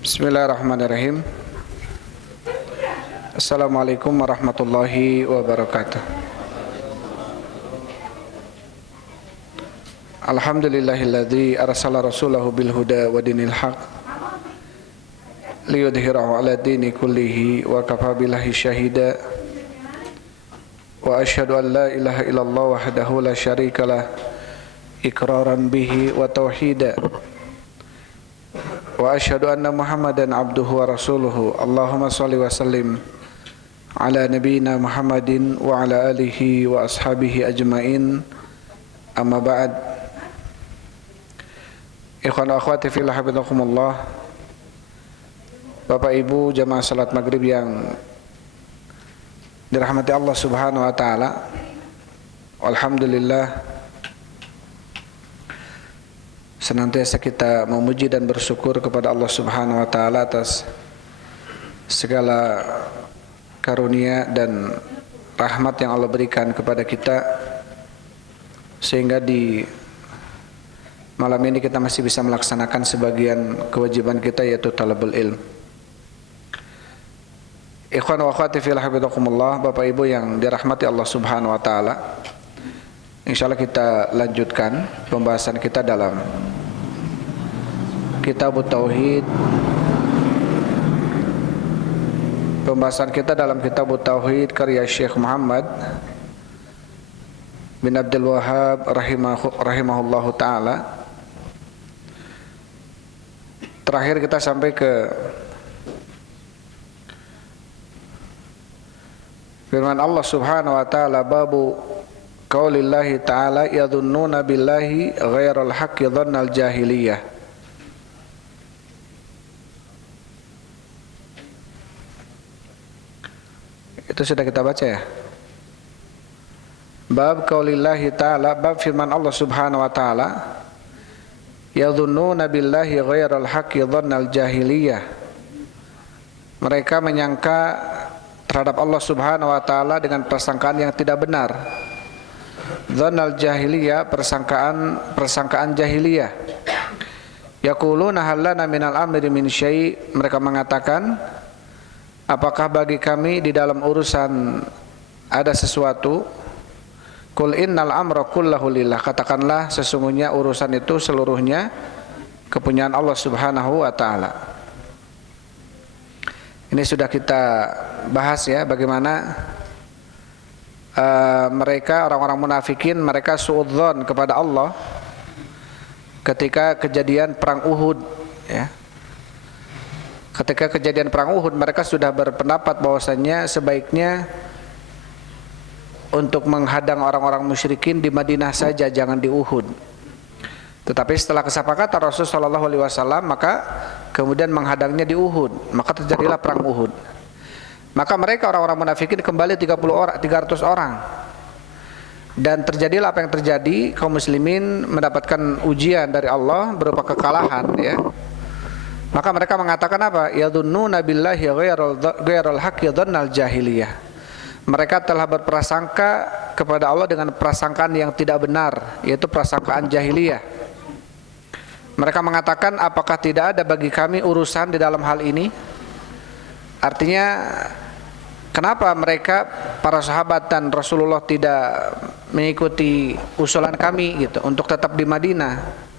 Bismillahirrahmanirrahim. Assalamualaikum warahmatullahi wabarakatuh. Alhamdulillahilladzi arsala rasulahu bil huda wa dinil haq liyudhhirahu ala dini kullihi wa kafa billahi syahida wa asyhadu an la ilaha illallah wahdahu la syarikalah iqraran bihi wa tauhida wa asyhadu anna Muhammadan abduhu wa rasuluhu. Allahumma shalli wa sallim ala nabiyyina Muhammadin wa ala alihi wa ashabihi ajmain. Amma ba'd. Ikhwan wa akhwati fillah, hafizakumullah. Bapak Ibu jamaah salat maghrib yang dirahmati Allah Subhanahu wa taala. Alhamdulillah, senantiasa kita memuji dan bersyukur kepada Allah Subhanahu wa taala atas segala karunia dan rahmat yang Allah berikan kepada kita, sehingga di malam ini kita masih bisa melaksanakan sebagian kewajiban kita, yaitu talabul ilm. Ikhwan wa akhwati fillah, hafizakumullah. Bapak Ibu yang dirahmati Allah Subhanahu wa taala, insyaallah kita lanjutkan pembahasan kita dalam Kitab Tauhid. Pembahasan kita dalam Kitab Tauhid karya Syekh Muhammad bin Abdul Wahhab rahimahullahu taala. Terakhir kita sampai ke firman Allah Subhanahu wa taala, babu qaulillahi ta'ala yadhunnuna billahi ghairal haqqi dhannal jahiliyah. Itu sudah kita baca ya. Bab qaulillahi ta'ala, bab firman Allah Subhanahu wa taala, yadhunnuna billahi ghairal haqqi dhannal jahiliyah. Mereka menyangka terhadap Allah Subhanahu wa taala dengan persangkaan yang tidak benar. Dhannal jahiliyah, persangkaan jahiliyah. Yaquluna hal lana minal amri min syai', mereka mengatakan, apakah bagi kami di dalam urusan ada sesuatu? Qul innal amra kullahu lillah, katakanlah sesungguhnya urusan itu seluruhnya kepunyaan Allah Subhanahu wa taala. Ini sudah kita bahas ya, bagaimana mereka orang-orang munafikin, mereka suudzon kepada Allah ketika kejadian perang Uhud ya. Ketika kejadian perang Uhud, mereka sudah berpendapat bahwasanya sebaiknya untuk menghadang orang-orang musyrikin di Madinah saja, jangan di Uhud. Tetapi setelah kesepakatan Rasulullah SAW, maka kemudian menghadangnya di Uhud, maka terjadilah perang Uhud. Maka mereka orang-orang munafikin kembali 300 orang. Dan terjadilah apa yang terjadi, kaum muslimin mendapatkan ujian dari Allah berupa kekalahan ya. Maka mereka mengatakan apa? Yadhunnuna billahi ghairal haqqi dhannal jahiliyah. Mereka telah berprasangka kepada Allah dengan prasangkaan yang tidak benar, yaitu prasangkaan jahiliyah. Mereka mengatakan, apakah tidak ada bagi kami urusan di dalam hal ini? Artinya, kenapa mereka, para sahabat dan Rasulullah, tidak mengikuti usulan kami gitu untuk tetap di Madinah?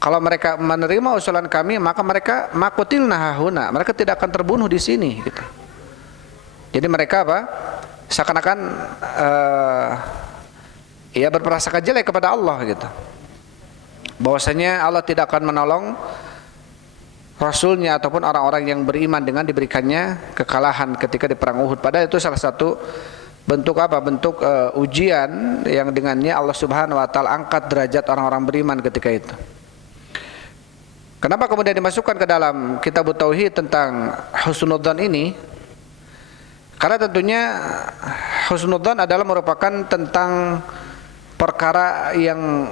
Kalau mereka menerima usulan kami, maka mereka makutilna hahuna, mereka tidak akan terbunuh di sini gitu. Jadi mereka apa? Seakan-akan ya berprasangka jelek kepada Allah gitu, bahwasanya Allah tidak akan menolong Rasulnya ataupun orang-orang yang beriman dengan diberikannya kekalahan ketika di perang Uhud. Padahal itu salah satu bentuk apa? Bentuk ujian yang dengannya Allah Subhanahu wa taala angkat derajat orang-orang beriman ketika itu. Kenapa kemudian dimasukkan ke dalam Kitab Tauhid tentang husnudzan ini? Karena tentunya husnudzan adalah merupakan tentang perkara yang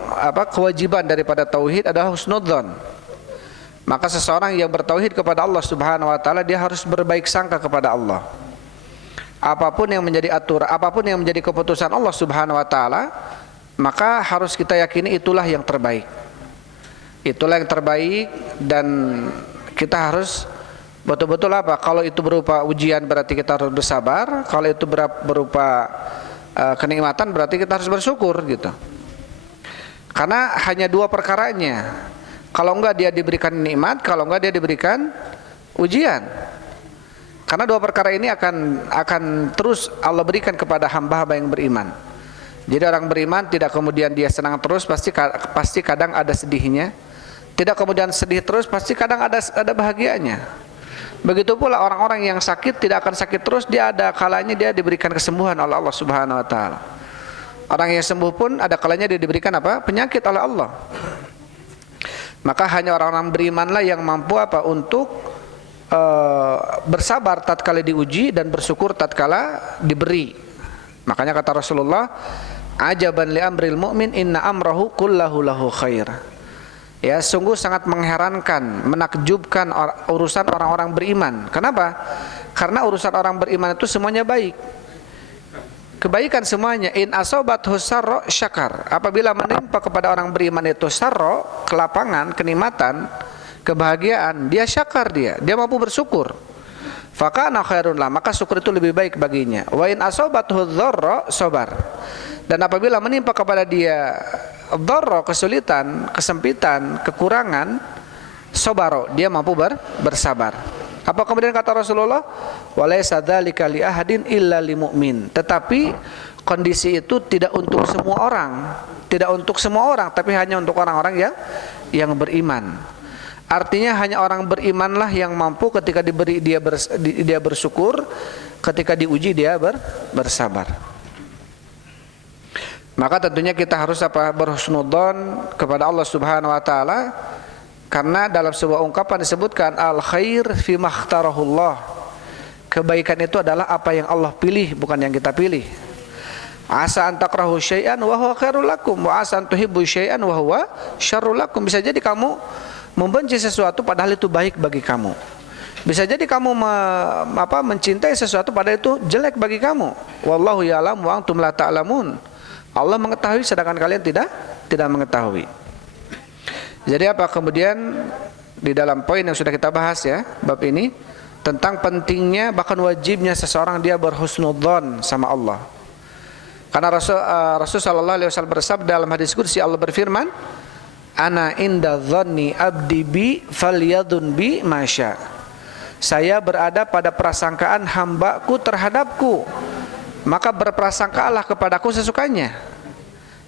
kewajiban daripada tauhid adalah husnudzan. Maka seseorang yang bertauhid kepada Allah Subhanahu wa taala, dia harus berbaik sangka kepada Allah. Apapun yang menjadi aturan, apapun yang menjadi keputusan Allah Subhanahu wa taala, maka harus kita yakini itulah yang terbaik. Itulah yang terbaik, dan kita harus betul-betul apa? Kalau itu berupa ujian berarti kita harus bersabar. Kalau itu berupa kenikmatan berarti kita harus bersyukur gitu. Karena hanya dua perkaranya. Kalau enggak dia diberikan nikmat, kalau enggak dia diberikan ujian. Karena dua perkara ini akan terus Allah berikan kepada hamba-hamba yang beriman. Jadi orang beriman tidak kemudian dia senang terus, pasti kadang ada sedihnya. Tidak kemudian sedih terus, pasti kadang ada bahagianya. Begitu pula orang-orang yang sakit tidak akan sakit terus, dia ada kalanya dia diberikan kesembuhan oleh Allah Subhanahu wa taala. Orang yang sembuh pun ada kalanya dia diberikan apa? Penyakit oleh Allah. Maka hanya orang-orang berimanlah yang mampu apa? Untuk bersabar tatkala diuji dan bersyukur tatkala diberi. Makanya kata Rasulullah, ajaban li amril mu'min inna amrahu kullahu lahu khair. Ya, sungguh sangat mengherankan, menakjubkan urusan orang-orang beriman. Kenapa? Karena urusan orang beriman itu semuanya baik. Kebaikan semuanya. In asobathu sarra syakar. Apabila menimpa kepada orang beriman itu sarra, kelapangan, kenikmatan, kebahagiaan, dia syakar, dia mampu bersyukur. Fakana khairun lah, maka syukur itu lebih baik baginya. Wa in asobathu dzarra sabar. Dan apabila menimpa kepada dia dzarra, kesulitan, kesempitan, kekurangan, sabaro, dia mampu bersabar. Apa kemudian kata Rasulullah? Walaysa dzalika li ahadin illa lil mu'min. Tetapi kondisi itu tidak untuk semua orang, tidak untuk semua orang, tapi hanya untuk orang-orang yang beriman. Artinya hanya orang berimanlah yang mampu ketika diberi dia bersyukur, ketika diuji dia bersabar. Maka tentunya kita harus berhusnudzon kepada Allah Subhanahu wa taala, karena dalam sebuah ungkapan disebutkan al khair fi makhtarahullah. Kebaikan itu adalah apa yang Allah pilih, bukan yang kita pilih. Asa an takrahu syai'an wa huwa khairul lakum wa asa an tuhibbu syai'an wa huwa syarrul lakum. Bisa jadi kamu membenci sesuatu padahal itu baik bagi kamu. Bisa jadi kamu mencintai sesuatu padahal itu jelek bagi kamu. Wallahu ya'lam wa antum la ta'lamun. Allah mengetahui sedangkan kalian tidak mengetahui. Jadi apa kemudian di dalam poin yang sudah kita bahas ya, bab ini tentang pentingnya bahkan wajibnya seseorang dia berhusnudzon sama Allah. Karena Rasul sallallahu alaihi wasallam bersabda dalam hadis qudsi, Allah berfirman, ana inda dhanni abdi bi falyadun bi masya. Saya berada pada prasangkaan hambaku terhadapku, maka berprasangkalah kepadaku sesukanya.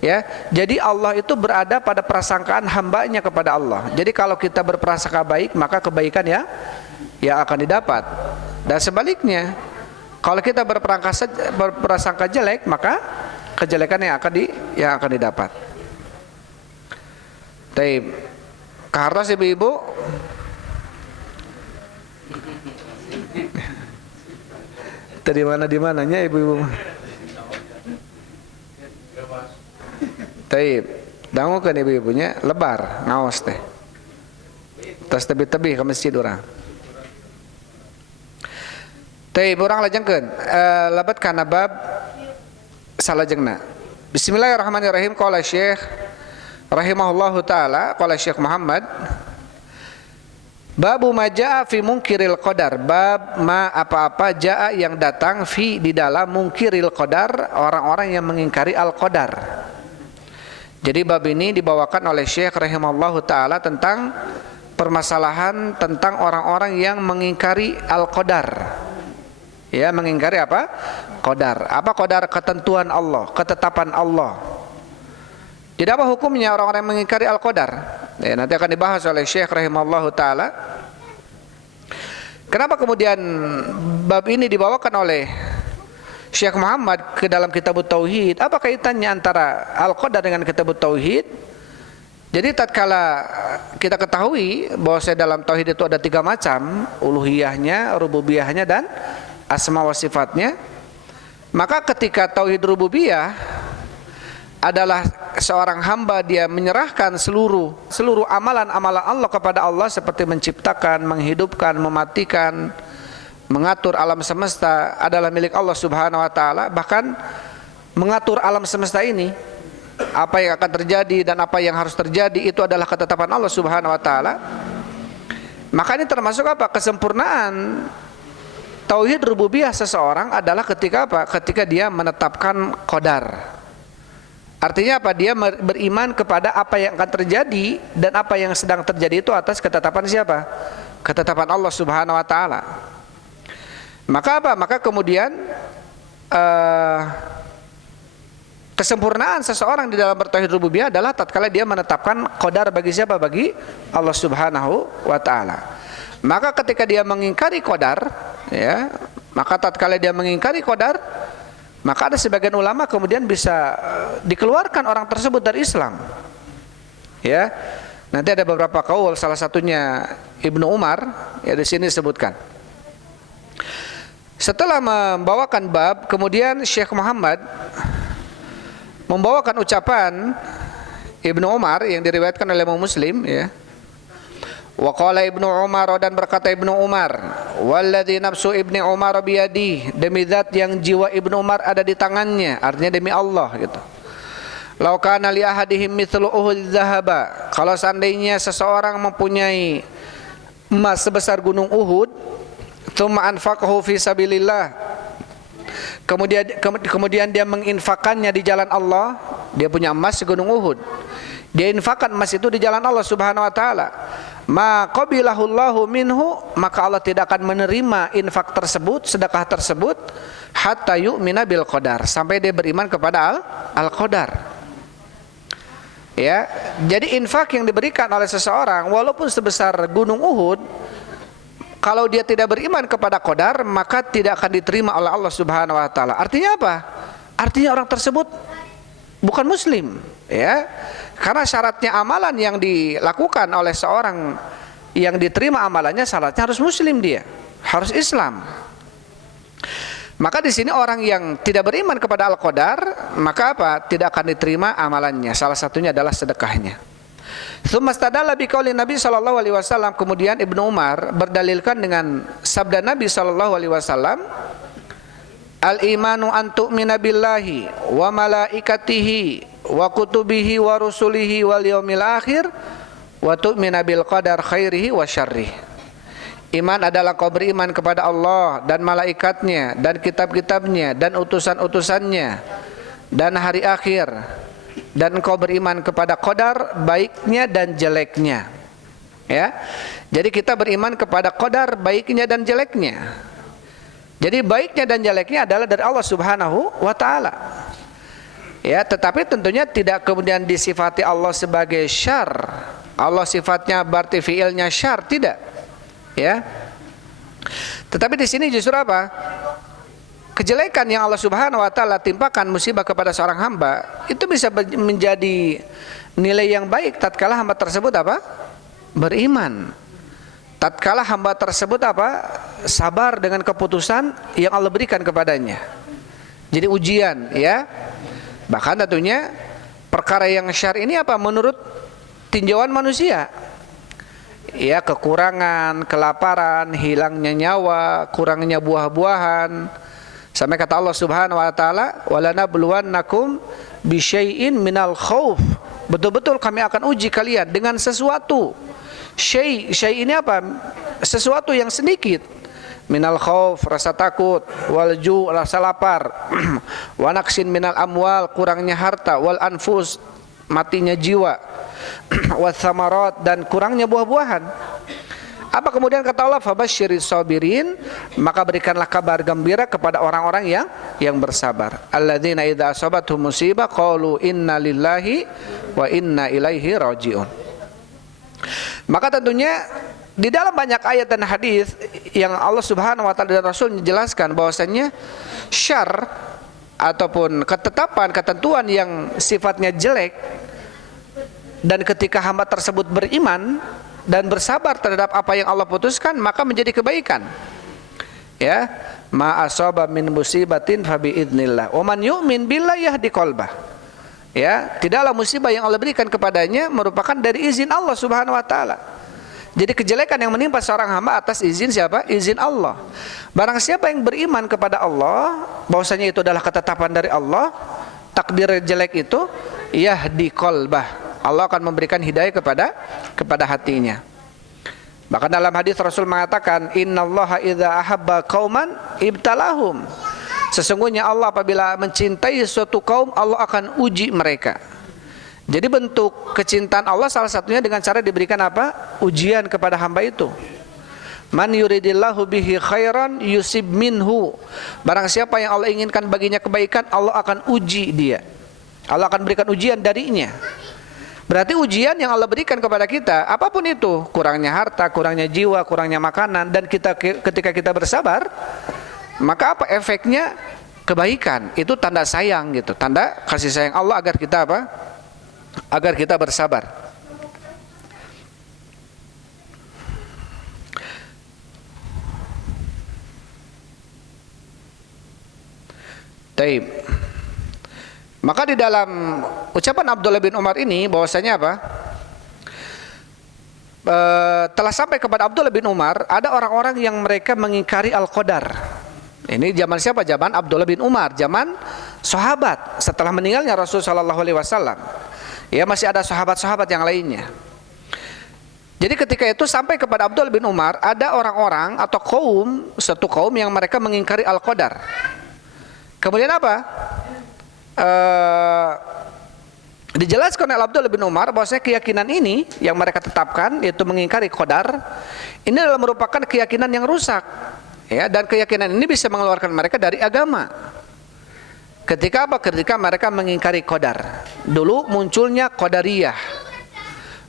Ya, jadi Allah itu berada pada prasangkaan hambanya kepada Allah. Jadi kalau kita berprasangka baik, maka kebaikan ya akan didapat. Dan sebaliknya, kalau kita berprasangka jelek, maka kejelekan yang akan didapat. Taib. Karena ibu-ibu dari mananya ibu-ibu. Taib. Dangu kan ibu-ibunya lebar ngaos teh. Tas tebih-tebih ke masjid orang. Taib urang lajengkeun lebat kana bab salajengna. Bismillahirrahmanirrahim. Qala Syekh rahimahullahu taala, qala Syekh Muhammad, babu ma jaa fi munkiril qadar. Bab ma apa-apa jaa yang datang fi di dalam munkiril qadar, orang-orang yang mengingkari al-qadar. Jadi bab ini dibawakan oleh Syekh rahimahullahu taala tentang permasalahan tentang orang-orang yang mengingkari al-qadar. Ya, mengingkari apa? Qadar. Apa qadar? Ketentuan Allah, ketetapan Allah. Jadi apa hukumnya orang-orang yang mengingkari al-qadar? Ya, nanti akan dibahas oleh Syekh rahimahullahu taala. Kenapa kemudian bab ini dibawakan oleh Syekh Muhammad ke dalam Kitabut Tauhid? Apa kaitannya antara al-qadar dengan Kitabut Tauhid? Jadi tatkala kita ketahui bahwa dalam tauhid itu ada 3 macam, uluhiyahnya, rububiyahnya dan asma wa sifatnya, maka ketika tauhid rububiyah adalah seorang hamba dia menyerahkan seluruh amalan-amalan Allah kepada Allah, seperti menciptakan, menghidupkan, mematikan, mengatur alam semesta adalah milik Allah Subhanahu wa taala. Bahkan mengatur alam semesta ini, apa yang akan terjadi dan apa yang harus terjadi itu adalah ketetapan Allah Subhanahu wa taala. Maka ini termasuk apa? Kesempurnaan tauhid rububiyah seseorang adalah ketika apa? Ketika dia menetapkan qadar. Artinya apa? Dia beriman kepada apa yang akan terjadi, dan apa yang sedang terjadi itu atas ketetapan siapa? Ketetapan Allah Subhanahu wa taala. Maka apa? Maka kemudian kesempurnaan seseorang di dalam bertauhid rububiyah adalah tatkala dia menetapkan qadar bagi siapa? Bagi Allah Subhanahu wa taala. Maka ketika dia mengingkari qadar, ya, maka tatkala dia mengingkari qadar, maka ada sebagian ulama kemudian bisa dikeluarkan orang tersebut dari Islam. Ya. Nanti ada beberapa kaul, salah satunya Ibnu Umar, ya di sini disebutkan. Setelah membawakan bab, kemudian Syekh Muhammad membawakan ucapan Ibnu Umar yang diriwayatkan oleh Imam Muslim, ya. Wa qala Ibnu Umar, dan berkata Ibnu Umar, walladzi nafsu Ibnu Umar biyadi, demi zat yang jiwa Ibnu Umar ada di tangannya, artinya demi Allah gitu. Lau kana li ahadihim mithlu uhud dzahaba, kalau seandainya seseorang mempunyai emas sebesar gunung Uhud, tsumma anfaqahu fi sabilillah, kemudian dia menginfakannya di jalan Allah, dia punya emas segunung Uhud, dia infakkan emas itu di jalan Allah Subhanahu wa taala, ma qabilahullahu minhu, maka Allah tidak akan menerima infak tersebut, sedekah tersebut, hatta yu'mina bil qadar, sampai dia beriman kepada al-qadar. Ya, jadi infak yang diberikan oleh seseorang walaupun sebesar gunung Uhud, kalau dia tidak beriman kepada qadar, maka tidak akan diterima oleh Allah Subhanahu wa taala. Artinya apa? Artinya orang tersebut bukan muslim, ya. Karena syaratnya amalan yang dilakukan oleh seorang yang diterima amalannya, syaratnya harus muslim, dia harus Islam. Maka di sini orang yang tidak beriman kepada al-qadar, maka apa? Tidak akan diterima amalannya. Salah satunya adalah sedekahnya. Tsumma istadalla biqauli Nabi sallallahu alaihi wasallam, kemudian Ibnu Umar berdalilkan dengan sabda Nabi sallallahu alaihi wasallam, al-imanu an tu'mina billahi wa malaikatihi wa kutubihi wa rusulihi wal yaumil akhir wa tu'mina bil qadar khairihi wa syarrihi. Iman adalah kau beriman kepada Allah dan malaikatnya dan kitab-kitabnya dan utusan-utusannya dan hari akhir, dan kau beriman kepada qadar baiknya dan jeleknya. Ya. Jadi kita beriman kepada qadar baiknya dan jeleknya. Jadi baiknya dan jeleknya adalah dari Allah Subhanahu wa taala. Ya, tetapi tentunya tidak kemudian disifati Allah sebagai syar. Allah sifatnya berarti fiilnya syar, tidak. Ya. Tetapi di sini justru apa? Kejelekan yang Allah Subhanahu wa taala timpakan musibah kepada seorang hamba, itu bisa menjadi nilai yang baik tatkala hamba tersebut apa? Beriman. Tatkala hamba tersebut apa? Sabar dengan keputusan yang Allah berikan kepadanya. Jadi ujian, ya. Bahkan tentunya perkara yang syar ini apa? Menurut tinjauan manusia, ya, kekurangan, kelaparan, hilangnya nyawa, kurangnya buah-buahan. Sampai kata Allah Subhanahu wa taala, walanabluwannakum bisyai'in minal khauf, betul-betul kami akan uji kalian dengan sesuatu. Syai' ini apa? Sesuatu yang sedikit. Minal khauf, rasa takut, wal ju', rasa lapar, wa naqsin minal amwal, kurangnya harta, wal anfus, matinya jiwa, wa thamarat, dan kurangnya buah-buahan. Apa kemudian kata Allah, fabasyiris sabirin, maka berikanlah kabar gembira kepada orang-orang yang bersabar. Alladzina idza asabatuhum musibah qalu inna lillahi wa inna ilaihi rajiun. Maka tentunya di dalam banyak ayat dan hadis yang Allah Subhanahu wa taala dan Rasul menjelaskan bahwasanya syar ataupun ketetapan ketentuan yang sifatnya jelek, dan ketika hamba tersebut beriman dan bersabar terhadap apa yang Allah putuskan, maka menjadi kebaikan. Ya, ma asaba min musibatin fa bi idznillah wa man yu'min billahi yahdi qalbah. Ya, tidaklah musibah yang Allah berikan kepadanya merupakan dari izin Allah Subhanahu wa taala. Jadi kejelekan yang menimpa seorang hamba atas izin siapa? Izin Allah. Barang siapa yang beriman kepada Allah, bahwasanya itu adalah ketetapan dari Allah, takdir jelek itu yahdi qalbah, Allah akan memberikan hidayah kepada hatinya. Bahkan dalam hadis Rasul mengatakan, innallaha idza ahabba qauman ibtalahum. Sesungguhnya Allah apabila mencintai suatu kaum, Allah akan uji mereka. Jadi bentuk kecintaan Allah salah satunya dengan cara diberikan apa? Ujian kepada hamba itu. Man yuridillahu bihi khairan yusib minhu. Barang siapa yang Allah inginkan baginya kebaikan, Allah akan uji dia. Allah akan berikan ujian darinya. Berarti ujian yang Allah berikan kepada kita, apapun itu, kurangnya harta, kurangnya jiwa, kurangnya makanan, dan ketika kita bersabar, maka apa efeknya? Kebaikan. Itu tanda sayang gitu, tanda kasih sayang Allah agar kita apa? Agar kita bersabar. Taib. Maka di dalam ucapan Abdullah bin Umar ini bahwasanya apa? Telah sampai kepada Abdullah bin Umar ada orang-orang yang mereka mengingkari Al-Qadar. Ini zaman siapa? Zaman Abdullah bin Umar, zaman sahabat setelah meninggalnya Rasulullah SAW. Ya, masih ada sahabat-sahabat yang lainnya. Jadi ketika itu sampai kepada Abdullah bin Umar ada orang-orang atau satu kaum yang mereka mengingkari Al-Qadar. Kemudian apa? Dijelaskan oleh Abdullah bin Umar bahwasanya keyakinan ini yang mereka tetapkan, yaitu mengingkari qadar, ini adalah merupakan keyakinan yang rusak, ya, dan keyakinan ini bisa mengeluarkan mereka dari agama. Ketika apa? Ketika mereka mengingkari qadar. Dulu munculnya qadariyah,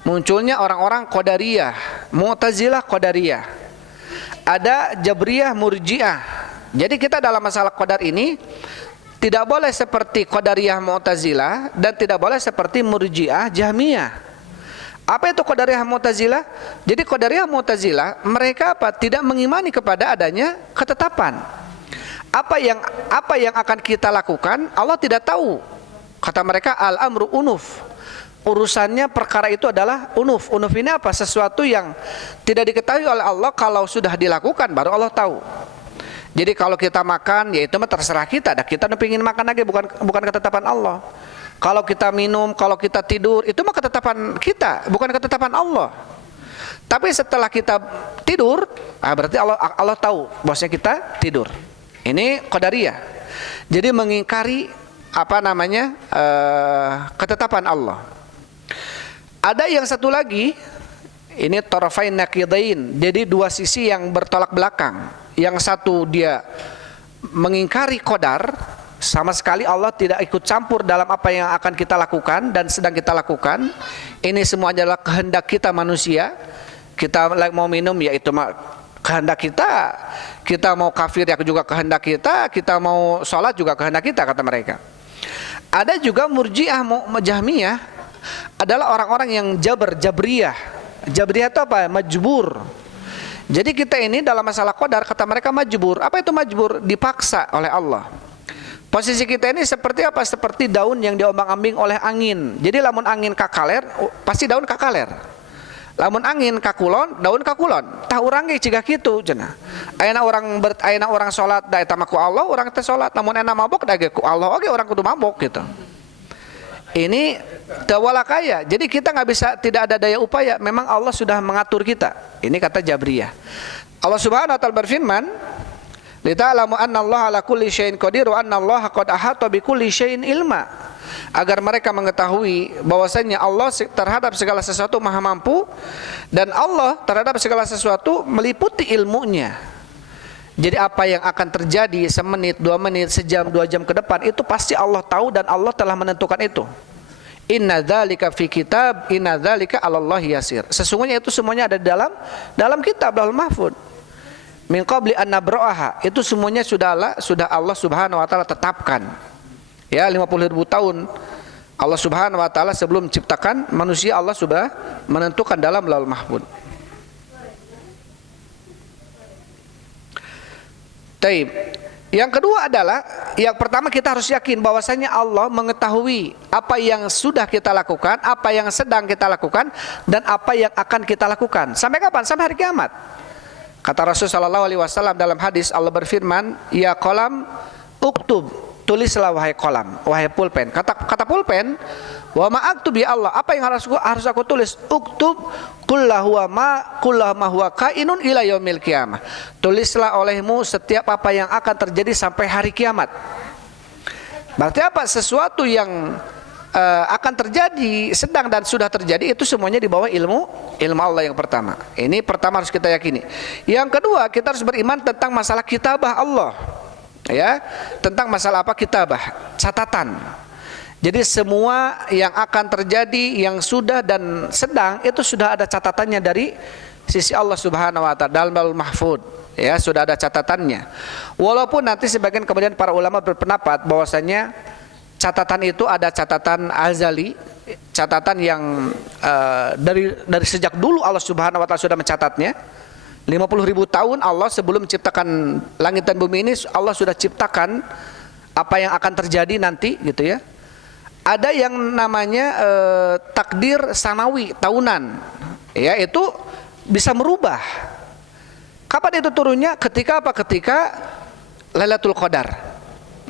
munculnya orang-orang qadariyah, Mu'tazilah qadariyah, ada Jabriyah, Murji'ah. Jadi kita dalam masalah qadar ini tidak boleh seperti Qadariyah, Mu'tazilah, dan tidak boleh seperti Murji'ah, Jahmiyah. Apa itu Qadariyah, Mu'tazilah? Jadi Qadariyah, Mu'tazilah mereka apa? Tidak mengimani kepada adanya ketetapan. Apa yang akan kita lakukan Allah tidak tahu. Kata mereka al-amru unuf. Urusannya perkara itu adalah unuf. Unuf ini apa? Sesuatu yang tidak diketahui oleh Allah, kalau sudah dilakukan baru Allah tahu. Jadi kalau kita makan, ya itu mah terserah kita. Kita pengin makan lagi, bukan ketetapan Allah. Kalau kita minum, kalau kita tidur, itu mah ketetapan kita, bukan ketetapan Allah. Tapi setelah kita tidur, berarti Allah tahu bahwasanya kita tidur. Ini qadariyah. Jadi mengingkari ketetapan Allah. Ada yang satu lagi, ini tarafain naqidain. Jadi dua sisi yang bertolak belakang. Yang satu dia mengingkari qadar, sama sekali Allah tidak ikut campur dalam apa yang akan kita lakukan dan sedang kita lakukan. Ini semua adalah kehendak kita manusia. Kita mau minum, ya itu kehendak kita. Kita mau kafir, ya juga kehendak kita. Kita mau sholat juga kehendak kita, kata mereka. Ada juga Murji'ah, Jahmiyah, adalah orang-orang yang Jabriyah. Jabriyah itu apa? Majbur. Jadi kita ini dalam masalah qadar, kata mereka majbur. Apa itu majbur? Dipaksa oleh Allah. Posisi kita ini seperti apa? Seperti daun yang diombang-ambing oleh angin. Jadi lamun angin kakaler, pasti daun kakaler. Lamun angin kakulon, daun kakulon. Tah urang ge cigah kitu cenah. Ayeuna orang salat da eta mah ku Allah, urang teh salat. Namun ena mabok da ge ku Allah oge orang kudu mabok gitu. Ini tawala kaya. Jadi kita nggak bisa, tidak ada daya upaya. Memang Allah sudah mengatur kita. Ini kata Jabriyah. Allah Subhanahu wa taala berfirman, "Lita'lamu anna Allah ala kulli syai'in qadir wa anna Allah qad ahata bi kulli syai'in ilma." Agar mereka mengetahui bahwasanya Allah terhadap segala sesuatu maha mampu, dan Allah terhadap segala sesuatu meliputi ilmunya. Jadi apa yang akan terjadi semenit, 2 menit, sejam, 2 jam ke depan, itu pasti Allah tahu dan Allah telah menentukan itu. Inna dzalika fi kitab, inna dzalika 'alallahi yasir. Sesungguhnya itu semuanya ada dalam kitab Lauhul Mahfuz. Min qabli an nabra'aha. Itu semuanya sudah Allah Subhanahu wa taala tetapkan. Ya, 50.000 tahun Allah Subhanahu wa taala sebelum menciptakan manusia, Allah sudah menentukan dalam Lauhul Mahfuz. Taib. Yang kedua adalah, yang pertama kita harus yakin bahwasanya Allah mengetahui apa yang sudah kita lakukan, apa yang sedang kita lakukan, dan apa yang akan kita lakukan. Sampai kapan? Sampai hari kiamat. Kata Rasulullah SAW dalam hadis, Allah berfirman, "Ya qalam uktub." tulislah wahai kolam, wahai pulpen. Kata pulpen, wa ma aktub ya Allah, apa yang harus aku tulis? Uktub kullahu ma huwa kainun ila yaumil qiyamah. Tulislah olehmu setiap apa yang akan terjadi sampai hari kiamat. Berarti apa? Sesuatu yang akan terjadi, sedang dan sudah terjadi, itu semuanya di bawah ilmu Allah yang pertama. Ini pertama harus kita yakini. Yang kedua, kita harus beriman tentang masalah kitabah Allah. Ya, tentang masalah apa? Kitabah, catatan. Jadi semua yang akan terjadi, yang sudah dan sedang, itu sudah ada catatannya dari sisi Allah Subhanahu wa taala dalam Lauhul Mahfuz. Ya, sudah ada catatannya. Walaupun nanti sebagian kemudian para ulama berpendapat bahwasanya catatan itu ada catatan azali, catatan yang dari sejak dulu Allah Subhanahu wa taala sudah mencatatnya. 50.000 tahun Allah sebelum menciptakan langit dan bumi ini, Allah sudah ciptakan apa yang akan terjadi nanti, gitu ya. Ada yang namanya takdir sanawi, tahunan. Ya, itu bisa merubah. Kapan itu turunnya? Ketika apa? Ketika Lailatul Qadar.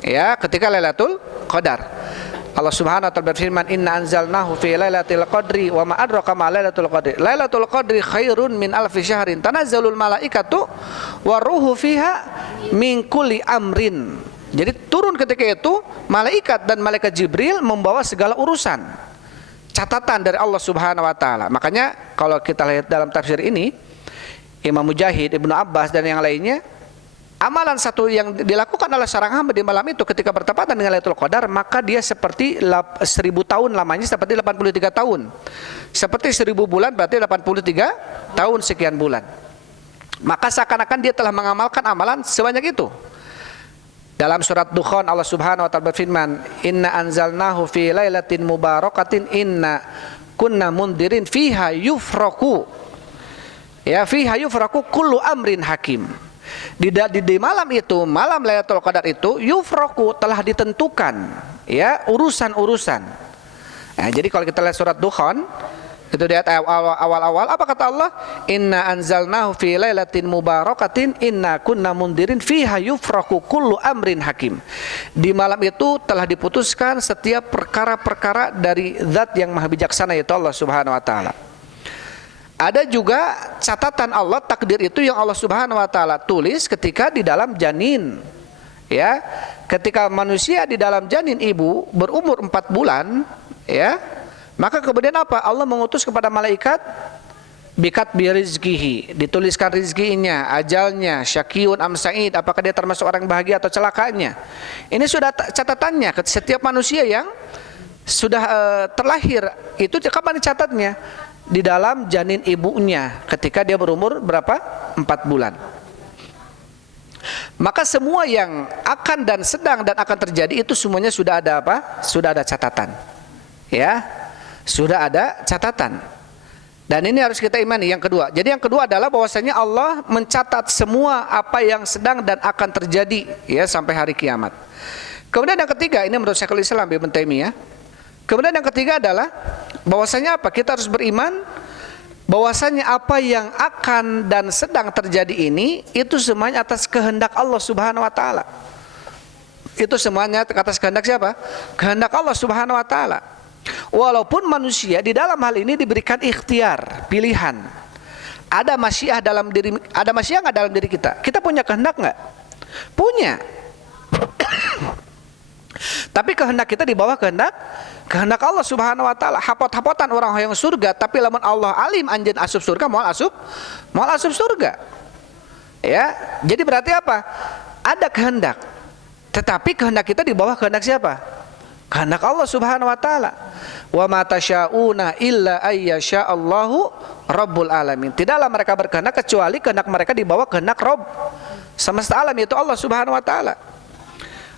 Ya, ketika Lailatul Qadar. Allah Subhanahu wa taala berfirman, "Inna anzalnahu fi lailatul qadri wa ma adraka ma lailatul qadri. Lailatul qadri khairun min alfi syahrin. Tanazzalul malaikatu waruhu fiha min kulli amrin." Jadi turun ketika itu malaikat dan malaikat Jibril membawa segala urusan. Catatan dari Allah Subhanahu wa taala. Makanya kalau kita lihat dalam tafsir ini, Imam Mujahid, Ibnu Abbas dan yang lainnya, amalan satu yang dilakukan oleh seorang hamba di malam itu ketika bertepatan dengan Lailatul Qadar, maka dia seperti 1000 tahun lamanya, seperti 83 tahun. Seperti 1000 bulan berarti 83 tahun sekian bulan. Maka seakan-akan dia telah mengamalkan amalan sebanyak itu. Dalam surat Dukhan Allah Subhanahu wa taala berfirman, "Inna anzalnahu fi lailatin mubarakatin inna kunna mundirin fiha yufraku." Ya, fiha yufraku kullu amrin hakim. Di malam itu, malam Lailatul Qadar itu, yufraku telah ditentukan, ya, urusan-urusan. Nah, jadi kalau kita lihat surat Dukhan, itu di ayat awal-awal, apa kata Allah? Inna anzalnahu fi lailatin mubarakatin inna kunna mundirin fiha yufraku kullu amrin hakim. Di malam itu telah diputuskan setiap perkara-perkara dari zat yang maha bijaksana, yaitu Allah Subhanahu wa taala. Ada juga catatan Allah, takdir itu yang Allah Subhanahu wa taala tulis ketika di dalam janin. Ya, ketika manusia di dalam janin ibu berumur 4 bulan, ya, maka kemudian apa? Allah mengutus kepada malaikat, bikat bi rizqihi, dituliskan rizkinya, ajalnya, syaqiyun am sa'id, apakah dia termasuk orang bahagia atau celakanya. Ini sudah catatannya. Setiap manusia yang sudah terlahir itu kapan dicatatnya? Di dalam janin ibunya ketika dia berumur berapa? 4 bulan. Maka semua yang akan dan sedang dan akan terjadi itu semuanya sudah ada apa? Sudah ada catatan. Ya, sudah ada catatan. Dan ini harus kita imani. Yang kedua, jadi yang kedua adalah bahwasanya Allah mencatat semua apa yang sedang dan akan terjadi, ya, sampai hari kiamat. Kemudian yang ketiga, ini menurut Syekhul Islam Ibnu Taimiyah. Kemudian yang ketiga adalah bahwasanya apa? Kita harus beriman bahwasanya apa yang akan dan sedang terjadi ini itu semuanya atas kehendak Allah Subhanahu wa taala. Itu semuanya atas kehendak siapa? Kehendak Allah Subhanahu wa taala. Walaupun manusia di dalam hal ini diberikan ikhtiar, pilihan. Ada masyiah dalam diri, ada masyiah enggak dalam diri kita? Kita punya kehendak enggak? Punya. Tapi kehendak kita di bawah kehendak Allah Subhanahu wa taala. Hapot-hapotan orang yang surga, tapi lamun Allah alim anjeun asup surga, moal asup surga. Ya, jadi berarti apa? Ada kehendak. Tetapi kehendak kita di bawah kehendak siapa? Kehendak Allah Subhanahu wa taala. Wa ma tasyauna illa ayyasha Allahu rabbul alamin. Tidaklah mereka berkehendak kecuali kehendak mereka di bawah kehendak Rabb semesta alam, yaitu Allah Subhanahu wa taala.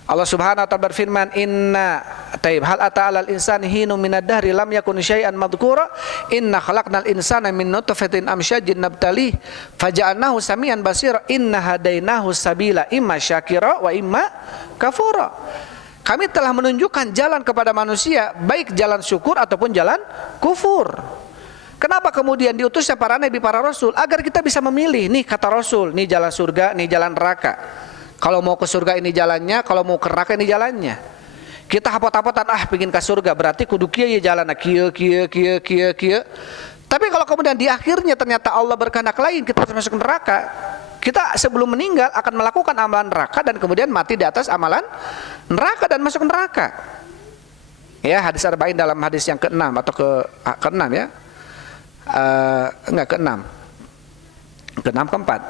Allah Subhanahu wa taala berfirman, "Inna hal ata 'alal insani hinum minad dahri lam yakun syai'an madhkura inna khalaqnal insana min nutfatin amsyajin nabtalih faja'alnahu samian basira inna hadainahu sabila imma syakira wa imma kafura." Kami telah menunjukkan jalan kepada manusia, baik jalan syukur ataupun jalan kufur. Kenapa kemudian diutusnya para nabi, para rasul? Agar kita bisa memilih, nih kata Rasul, nih jalan surga, nih jalan neraka. Kalau mau ke surga ini jalannya, kalau mau ke neraka ini jalannya. Kita hapot-hapotan pengin ke surga, berarti kudu kieu ye jalan kieu. Tapi kalau kemudian di akhirnya ternyata Allah berkehendak lain, kita harus masuk neraka. Kita sebelum meninggal akan melakukan amalan neraka dan kemudian mati di atas amalan neraka dan masuk neraka. Ya, hadis arba'in dalam hadis yang ke-6 atau ke-6 ya. Keempat.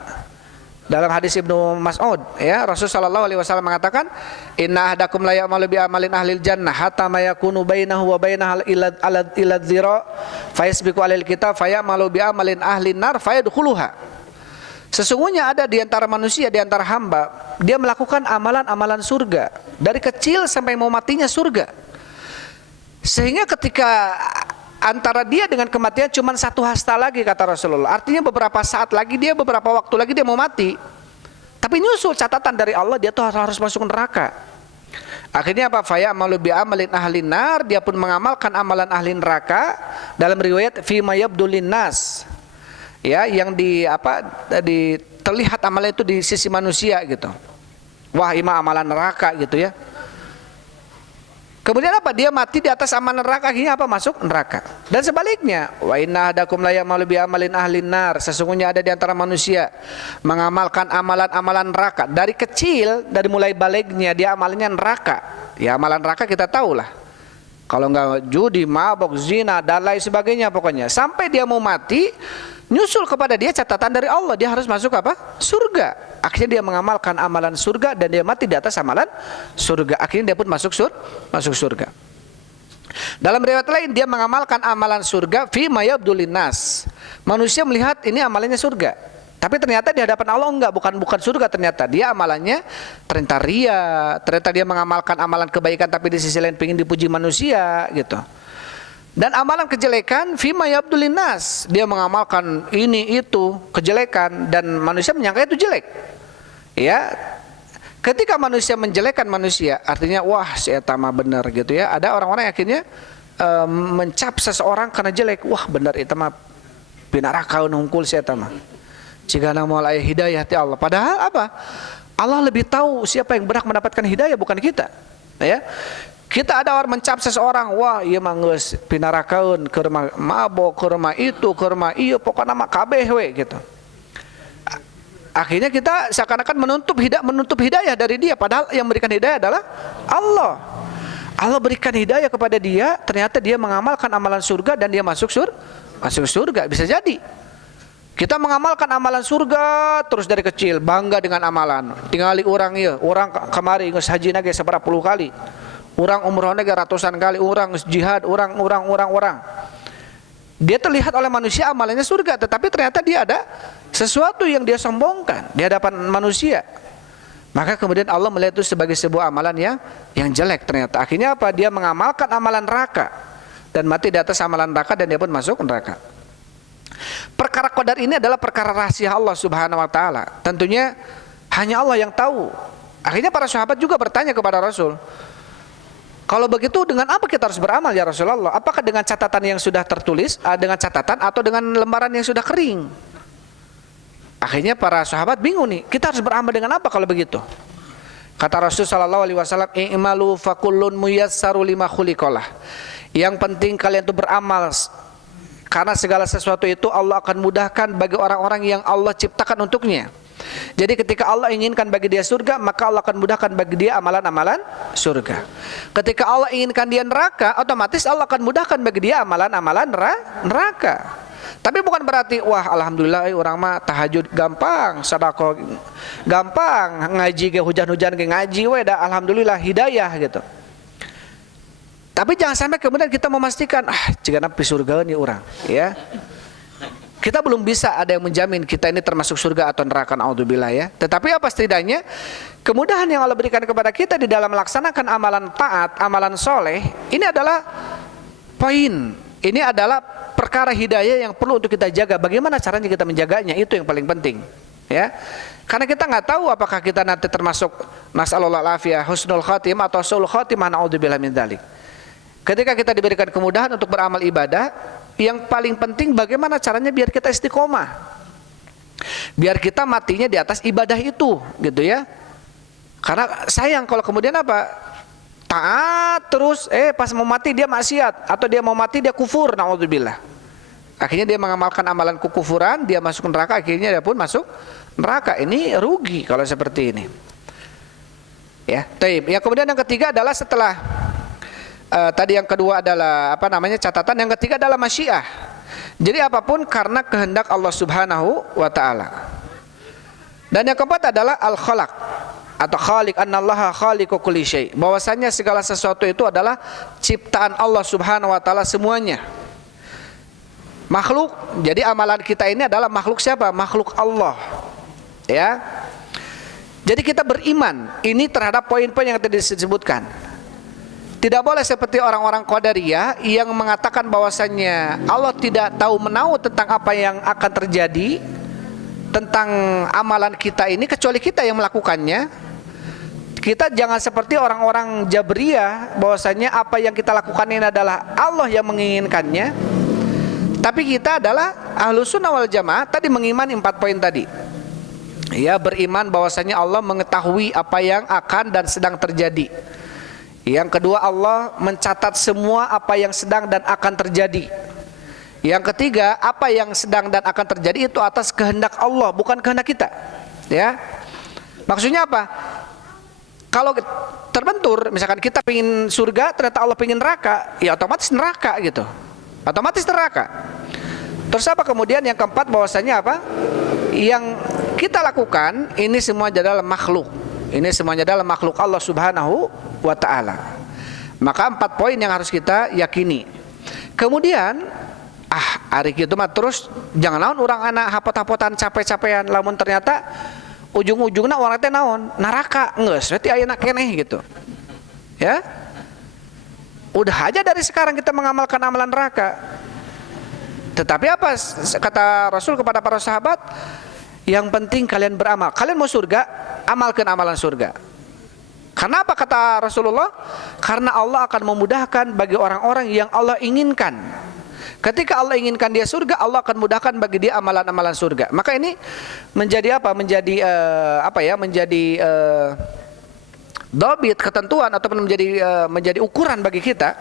Dalam hadis Ibnu Mas'ud ya, Rasulullah sallallahu alaihi wasallam mengatakan, "Inna ahadakum la ya'malu bi amalin ahlil jannah hatta ma yakunu bainahu wa bainaha ila dzira fa yasbiqu alal kitab fa ya'malu bi amalin ahlin nar fa yadkhuluha." Sesungguhnya ada di antara manusia, di antara hamba, dia melakukan amalan-amalan surga dari kecil sampai mau matinya surga. Sehingga ketika antara dia dengan kematian cuma 1 hasta lagi kata Rasulullah. Artinya beberapa saat lagi dia, beberapa waktu lagi dia mau mati. Tapi nyusul catatan dari Allah, dia tuh harus masuk neraka. Akhirnya apa? Faya malu bi amalin ahlin nar, dia pun mengamalkan amalan ahli neraka. Dalam riwayat fi mayabdulin nas. Ya, yang terlihat amalan itu di sisi manusia gitu. Wah, ima amalan neraka gitu ya. Kemudian apa? Dia mati di atas amalan neraka, akhirnya apa? Masuk neraka. Dan sebaliknya, wa inna ahadakum la ya'malu bi amalin ahlin nar, sesungguhnya ada di antara manusia mengamalkan amalan-amalan neraka dari kecil, dari mulai balignya dia amalnya neraka. Ya, amalan neraka kita tahulah. Kalau enggak judi, mabok, zina dan lain sebagainya pokoknya. Sampai dia mau mati, nyusul kepada dia catatan dari Allah, dia harus masuk apa? Surga. Akhirnya dia mengamalkan amalan surga dan dia mati di atas amalan surga. Akhirnya dia pun masuk surga. Dalam riwayat lain dia mengamalkan amalan surga fi mayabdulin nas. Manusia melihat ini amalannya surga. Tapi ternyata di hadapan Allah enggak, bukan surga ternyata. Dia amalannya ternyata ria, ternyata dia mengamalkan amalan kebaikan tapi di sisi lain ingin dipuji manusia gitu. Dan amalan kejelekan fima yabdulin nas, dia mengamalkan ini itu kejelekan dan manusia menyangka itu jelek. Ya, ketika manusia menjelekkan manusia, artinya wah si eta mah bener gitu ya. Ada orang-orang yang akhirnya mencap seseorang karena jelek. Wah bener eta mah pinarakaun hungkul si eta mah. Jika moal aya hidayah ti Allah. Padahal apa? Allah lebih tahu siapa yang berhak mendapatkan hidayah, bukan kita. Ya. Kita ada orang mencap seseorang, wah ieu mah geus pinarakaun keur mabok, keur itu, keur ieu pokokna mah kabeh we gitu. Akhirnya kita seakan-akan menutup hidayah dari dia, padahal yang memberikan hidayah adalah Allah. Allah berikan hidayah kepada dia, ternyata dia mengamalkan amalan surga dan dia masuk surga. Bisa jadi kita mengamalkan amalan surga terus dari kecil, bangga dengan amalan. Tingali orang ieu, orang kamari geus hajina ge saberapa puluh kali. Orang umrohnya ratusan kali, orang jihad, orang. Dia terlihat oleh manusia amalannya surga, tetapi ternyata dia ada sesuatu yang dia sombongkan di hadapan manusia. Maka kemudian Allah melihat itu sebagai sebuah amalan yang jelek ternyata. Akhirnya apa? Dia mengamalkan amalan neraka dan mati di atas amalan neraka dan dia pun masuk neraka. Perkara qadar ini adalah perkara rahasia Allah Subhanahu wa taala. Tentunya hanya Allah yang tahu. Akhirnya para sahabat juga bertanya kepada Rasul, kalau begitu dengan apa kita harus beramal ya Rasulullah? Apakah dengan catatan yang sudah tertulis, dengan catatan atau dengan lembaran yang sudah kering? Akhirnya para sahabat bingung nih, kita harus beramal dengan apa kalau begitu? Kata Rasul sallallahu alaihi wasallam, "I'malu fakullun muyassaru lima khuliqalah." Yang penting kalian itu beramal, karena segala sesuatu itu Allah akan mudahkan bagi orang-orang yang Allah ciptakan untuknya. Jadi ketika Allah inginkan bagi dia surga, maka Allah akan mudahkan bagi dia amalan-amalan surga. Ketika Allah inginkan dia neraka, otomatis Allah akan mudahkan bagi dia amalan-amalan neraka. Tapi bukan berarti wah alhamdulillah orang mah tahajud gampang, sedekah gampang, ngaji ge hujan-hujan ge ngaji we dah alhamdulillah hidayah gitu. Tapi jangan sampai kemudian kita memastikan jigana pi surga nih orang, ya. Kita belum bisa ada yang menjamin kita ini termasuk surga atau neraka, naudzubillah ya. Tetapi apa setidaknya kemudahan yang Allah berikan kepada kita di dalam melaksanakan amalan taat, amalan soleh, ini adalah poin. Ini adalah perkara hidayah yang perlu untuk kita jaga. Bagaimana caranya kita menjaganya, itu yang paling penting. Ya, karena kita nggak tahu apakah kita nanti termasuk nasallallahu alafiyah husnul khatimah atau suul khatimah, naudzubillah min dzalik. Ketika kita diberikan kemudahan untuk beramal ibadah, yang paling penting bagaimana caranya biar kita istiqomah, biar kita matinya di atas ibadah itu, gitu ya. Karena sayang kalau kemudian apa? Taat terus, pas mau mati dia maksiat, atau dia mau mati dia kufur, naudzubillah. Akhirnya dia mengamalkan amalan kekufuran, dia masuk neraka, akhirnya dia pun masuk neraka. Ini rugi kalau seperti ini. Ya, taib. Yang kemudian yang ketiga adalah setelah tadi yang kedua adalah catatan, yang ketiga adalah masyiah. Jadi apapun karena kehendak Allah Subhanahu wa taala. Dan yang keempat adalah al-khalaq atau khaliq, annallaha khaliqu kulli syai'. Bahwasanya segala sesuatu itu adalah ciptaan Allah Subhanahu wa taala semuanya. Makhluk. Jadi amalan kita ini adalah makhluk siapa? Makhluk Allah. Ya. Jadi kita beriman ini terhadap poin-poin yang tadi disebutkan. Tidak boleh seperti orang-orang Qadariyah yang mengatakan bahwasannya Allah tidak tahu menahu tentang apa yang akan terjadi tentang amalan kita ini kecuali kita yang melakukannya. Kita jangan seperti orang-orang Jabriyah bahwasanya apa yang kita lakukan ini adalah Allah yang menginginkannya. Tapi kita adalah Ahlus Sunnah wal Jamaah tadi mengimani 4 poin tadi. Ya, beriman bahwasanya Allah mengetahui apa yang akan dan sedang terjadi. Yang kedua, Allah mencatat semua apa yang sedang dan akan terjadi. Yang ketiga, apa yang sedang dan akan terjadi itu atas kehendak Allah, bukan kehendak kita. Ya. Maksudnya apa? Kalau terbentur, misalkan kita pengen surga, ternyata Allah pengen neraka, ya otomatis neraka gitu. Otomatis neraka. Terus apa kemudian yang keempat bahwasanya apa? Yang kita lakukan ini semua adalah makhluk. Ini semuanya adalah makhluk Allah Subhanahu wa taala. Maka 4 poin yang harus kita yakini. Kemudian hari itu mah terus jangan naon orang anak hapot-hapotan capek-capean lamun ternyata ujung-ujungna orang teh naon? Neraka. Geus berarti ayeuna keneh gitu. Ya? Udah aja dari sekarang kita mengamalkan amalan neraka. Tetapi apa kata Rasul kepada para sahabat? Yang penting kalian beramal. Kalian mau surga, amalkan amalan surga. Karena apa kata Rasulullah? Karena Allah akan memudahkan bagi orang-orang yang Allah inginkan. Ketika Allah inginkan dia surga, Allah akan mudahkan bagi dia amalan-amalan surga. Maka ini menjadi apa? Menjadi dobit, ketentuan ataupun menjadi ukuran bagi kita.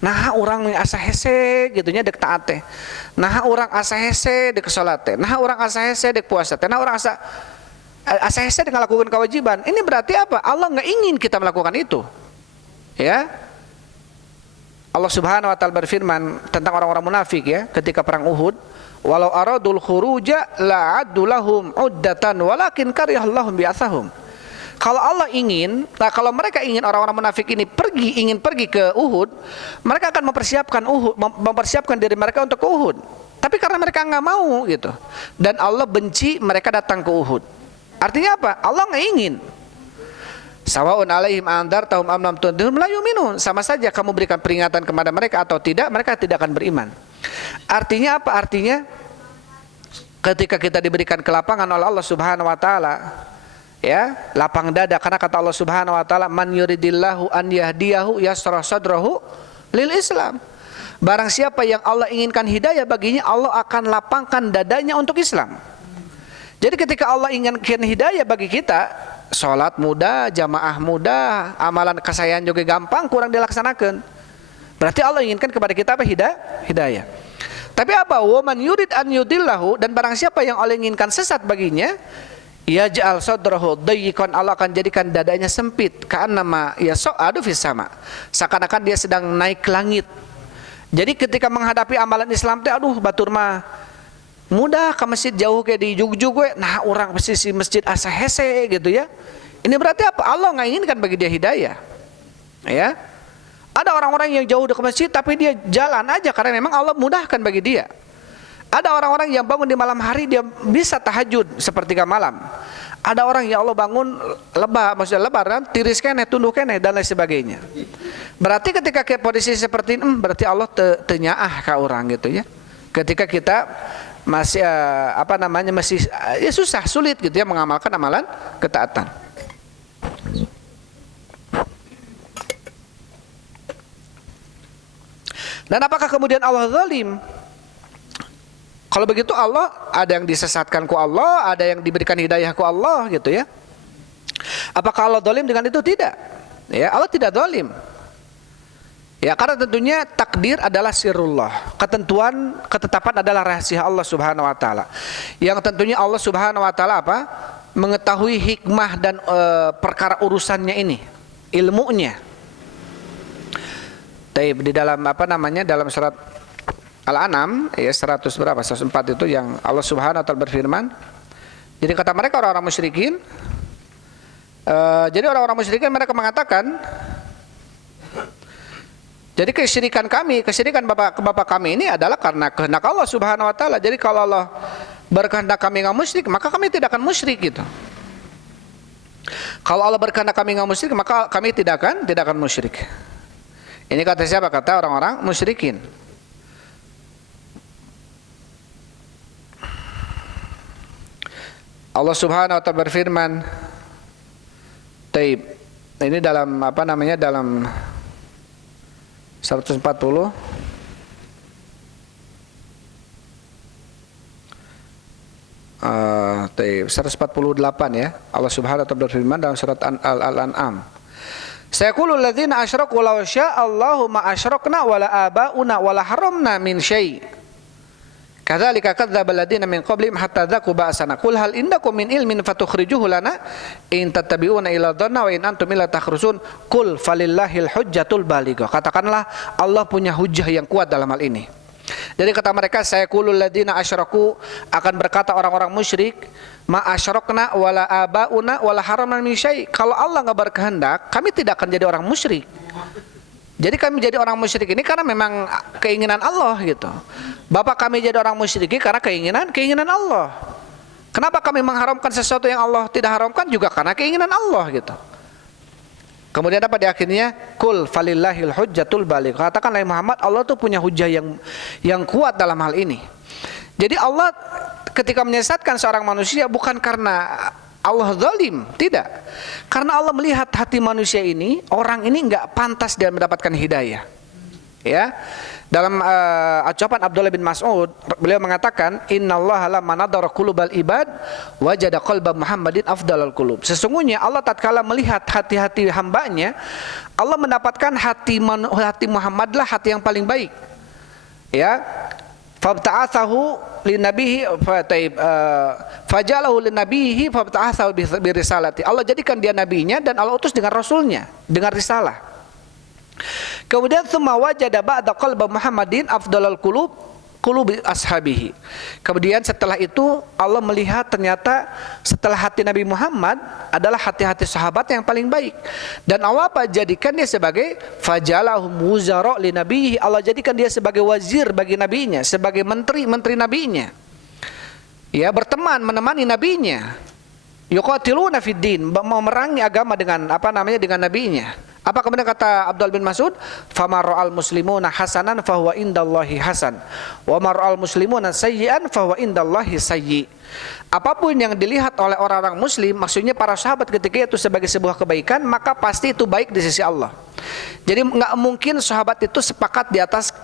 Nah orang asa hese gitunya dek taat teh. Nah orang asa hese dek salat teh. Nah orang asa hese dek puasa teh. Nah orang asa hese dek ngelakukan kewajiban. Ini berarti apa? Allah nggak ingin kita melakukan itu. Ya. Allah Subhanahu wa taala berfirman tentang orang-orang munafik ya ketika perang Uhud, walau aradul khuruja la'addu lahum uddatan walakin karihallahum bi'atsahum. Kalau Allah ingin, kalau mereka ingin orang-orang munafik ini ingin pergi ke Uhud, mereka akan mempersiapkan diri mereka untuk ke Uhud. Tapi karena mereka nggak mau gitu, dan Allah benci mereka datang ke Uhud. Artinya apa? Allah nggak ingin. Sawaun alaihim andartahum am lam tundirhum la yu'minun. Sama saja kamu berikan peringatan kepada mereka atau tidak, mereka tidak akan beriman. Artinya apa? Artinya ketika kita diberikan kelapangan oleh Allah Subhanahu wa taala, ya, lapang dada, karena kata Allah Subhanahu wa taala, man yuridillahu an yahdiyahu yashrah sadrahu lil Islam. Barang siapa yang Allah inginkan hidayah baginya, Allah akan lapangkan dadanya untuk Islam. Jadi ketika Allah inginkan hidayah bagi kita, sholat mudah, jamaah mudah, amalan kesayangan juga gampang, kurang dilaksanakan. Berarti Allah inginkan kepada kita apa? Hidayah. Tapi apa? Wa man yurid an yudillahu, dan barang siapa yang Allah inginkan sesat baginya, yaj'al sadrahu dayyiqan, Allah akan jadikan dadanya sempit, ka'annama yas'adu fis sama, seakan-akan dia sedang naik ke langit. Jadi ketika menghadapi amalan Islam teh, aduh batur mah mudah ke masjid jauh kayak di Jugjug we, nah orang posisi masjid asa hese gitu ya. Ini berarti apa? Allah nggak inginkan bagi dia hidayah. Ya. Ada orang-orang yang jauh dari masjid tapi dia jalan aja karena memang Allah mudahkan bagi dia. Ada orang-orang yang bangun di malam hari dia bisa tahajud sepertiga malam. Ada orang yang Allah bangun lebaran, tiris keneh, tunduh keneh dan lain sebagainya. Berarti ketika ke posisi seperti ini, berarti Allah tenyaah ke orang gitu ya. Ketika kita masih masih ya susah, sulit gitu ya mengamalkan amalan ketaatan. Dan apakah kemudian Allah zalim? Kalau begitu Allah ada yang disesatkan ku Allah, ada yang diberikan hidayah ku Allah gitu ya. Apakah Allah zalim dengan itu? Tidak. Ya, Allah tidak zalim. Ya, karena tentunya takdir adalah sirrullah. Ketentuan, ketetapan adalah rahasia Allah Subhanahu wa taala. Yang tentunya Allah Subhanahu wa taala apa? Mengetahui hikmah dan perkara urusannya ini, ilmunya. Taib di dalam apa namanya? Dalam surat Al-An'am ya 100 berapa? 104 itu yang Allah Subhanahu wa taala berfirman. Jadi kata mereka orang-orang musyrikin, jadi orang-orang musyrikin mereka mengatakan, jadi kesyirikan kami, kesyirikan bapak kami ini adalah karena kehendak Allah Subhanahu wa taala. Jadi kalau Allah berkehendak kami enggak musyrik, maka kami tidak akan musyrik gitu. Kalau Allah berkehendak kami enggak musyrik, maka kami tidak akan musyrik. Ini kata siapa? Kata orang-orang musyrikin. Allah Subhanahu wa taala berfirman, Taib. Ini dalam apa namanya? Dalam 140 148 ya. Allah Subhanahu wa taala berfirman dalam surat Al-An'am. Sayaqulul ladzina asyraku law sya'allahu ma asyrakna wala abauna wala haramna min syai'. Kadzalika kadzdzabal ladzina min qablihim hatta dzaqu ba'sana. Qul hal indakum min ilmin fatukhrijuhu lana in tattabi'una illa dhanna wa in antum illa takhrusun. Qul falillahil hujjatul balighah. Katakanlah Allah punya hujjah yang kuat dalam hal ini. Jadi kata mereka, sayaqulul ladzina asyraku, akan berkata orang-orang musyrik, ma asyrakna wala abauna wala haramna min syai'. Kalau Allah enggak berkehendak, kami tidak akan jadi orang musyrik. Jadi kami jadi orang musyrik ini karena memang keinginan Allah gitu. Bapak kami jadi orang musyrik karena keinginan Allah. Kenapa kami mengharamkan sesuatu yang Allah tidak haramkan? Juga karena keinginan Allah gitu. Kemudian apa di akhirnya? Kul falillahil hujjatul balighah. Katakanlah Muhammad, Allah tuh punya hujah yang kuat dalam hal ini. Jadi Allah ketika menyesatkan seorang manusia bukan karena Allah zalim, tidak. Karena Allah melihat hati manusia ini, orang ini enggak pantas dia mendapatkan hidayah. Ya. Dalam ucapan Abdullah bin Mas'ud, beliau mengatakan, "Innallaha lamma nadhara qulubal ibad wajada qalba Muhammadin afdalal qulub." Sesungguhnya Allah tatkala melihat hati-hati hambanya, Allah mendapatkan hati Muhammadlah hati yang paling baik. Ya. Fabta'athahu linabihi fajalahu linabihi fabta'athahu birisalati. Allah jadikan dia nabinya dan Allah utus dengan rasulnya, dengan risalah. Kemudian tsumma wajada ba'da qalbi Muhammadin afdalal qulubi ashabihi. Kemudian setelah itu Allah melihat ternyata setelah hati Nabi Muhammad adalah hati-hati sahabat yang paling baik. Dan Allah apa? Jadikan dia sebagai fajalahum wuzara li nabihi. Allah jadikan dia sebagai wazir bagi nabinya, sebagai menteri nabinya. Ya, berteman, menemani nabinya. Yuqatiluna fid din, memerangi agama dengan apa namanya? Dengan nabinya. Apa kemudian kata Abdul bin Mas'ud? Famarra'al muslimuna hasanan fahuwa indallahi hasan wa marra'al muslimuna sayyi'an fahuwa indallahi sayyi'. Apapun yang dilihat oleh orang-orang muslim, maksudnya para sahabat ketika itu sebagai sebuah kebaikan, maka pasti itu baik di sisi Allah. Jadi enggak mungkin sahabat itu sepakat di atas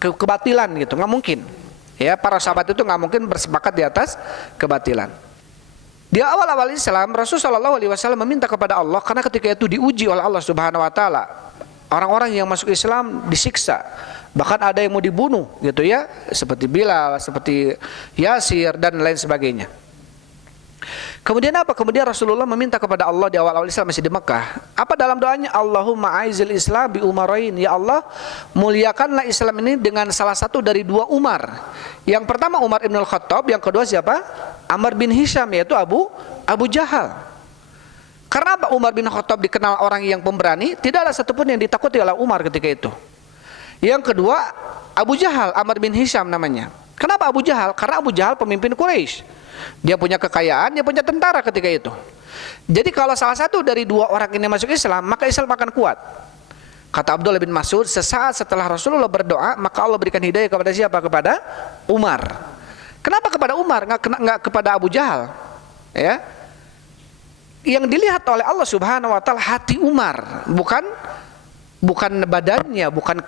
kebatilan gitu, enggak mungkin. Ya, para sahabat itu enggak mungkin bersepakat di atas kebatilan. Di awal-awal Islam, Rasulullah SAW meminta kepada Allah karena ketika itu diuji oleh Allah Subhanahu Wa Taala. Orang-orang yang masuk Islam disiksa, bahkan ada yang mau dibunuh, gitu ya, seperti Bilal, seperti Yasir dan lain sebagainya. Kemudian apa? Kemudian Rasulullah meminta kepada Allah di awal-awal Islam masih di Mekah. Apa dalam doanya? Allahumma aizil Islam bi umarain. Ya Allah, muliakanlah Islam ini dengan salah satu dari dua Umar. Yang pertama Umar ibn al-Khattab, yang kedua siapa? Amr bin Hisham, yaitu Abu Jahal. Karena apa Umar bin Khattab dikenal orang yang pemberani? Tidak ada satupun yang ditakuti oleh Umar ketika itu. Yang kedua Abu Jahal, Amr bin Hisham namanya. Kenapa Abu Jahal? Karena Abu Jahal pemimpin Quraisy. Dia punya kekayaan, dia punya tentara ketika itu. Jadi kalau salah satu dari dua orang ini masuk Islam, maka Islam akan kuat. Kata Abdullah bin Mas'ud, sesaat setelah Rasulullah berdoa, maka Allah berikan hidayah kepada siapa? Kepada Umar. Kenapa kepada Umar, nggak kepada Abu Jahal? Ya. Yang dilihat oleh Allah Subhanahu Wa Taala hati Umar, bukan badannya, bukan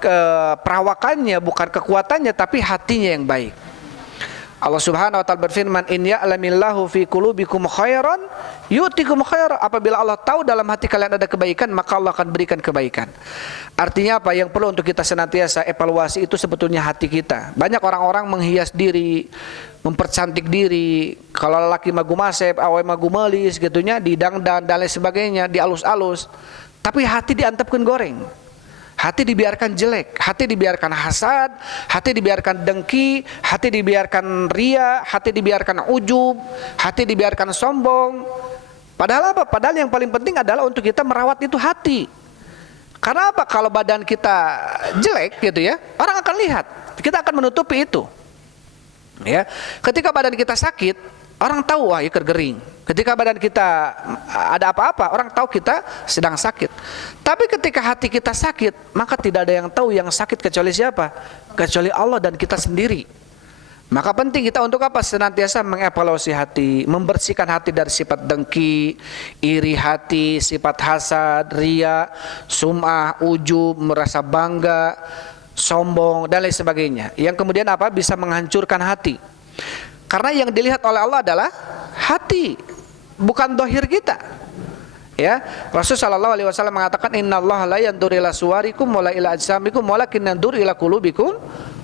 perawakannya, bukan kekuatannya, tapi hatinya yang baik. Allah Subhanahu wa taala berfirman, "In ya'lamillahu fi qulubikum khairan yu'tikum khairan." Apabila Allah tahu dalam hati kalian ada kebaikan, maka Allah akan berikan kebaikan. Artinya apa? Yang perlu untuk kita senantiasa evaluasi itu sebetulnya hati kita. Banyak orang-orang menghias diri, mempercantik diri. Kalau lelaki magu masep, awe magu melis gitunya, didangdan dan lain sebagainya, dialus-alus. Tapi hati diantepkeun goreng. Hati dibiarkan jelek, hati dibiarkan hasad, hati dibiarkan dengki, hati dibiarkan ria, hati dibiarkan ujub, hati dibiarkan sombong. Padahal apa? Padahal yang paling penting adalah untuk kita merawat itu hati. Karena apa? Kalau badan kita jelek gitu ya, orang akan lihat. Kita akan menutupi itu. Ya, ketika badan kita sakit, orang tahu wah iker gering. Ketika badan kita ada apa-apa, orang tahu kita sedang sakit. Tapi ketika hati kita sakit, maka tidak ada yang tahu yang sakit kecuali siapa? Kecuali Allah dan kita sendiri. Maka penting kita untuk apa? Senantiasa mengevaluasi hati, membersihkan hati dari sifat dengki, iri hati, sifat hasad, ria, sum'ah, ujub, merasa bangga, sombong dan lain sebagainya. Yang kemudian apa? Bisa menghancurkan hati. Karena yang dilihat oleh Allah adalah hati, bukan dohir kita. Ya, Rasulullah sallallahu alaihi wasallam mengatakan, "Innallaha la yanzuru ila suwarikum wala ila ajsamikum walakin yanzuru ila qulubikum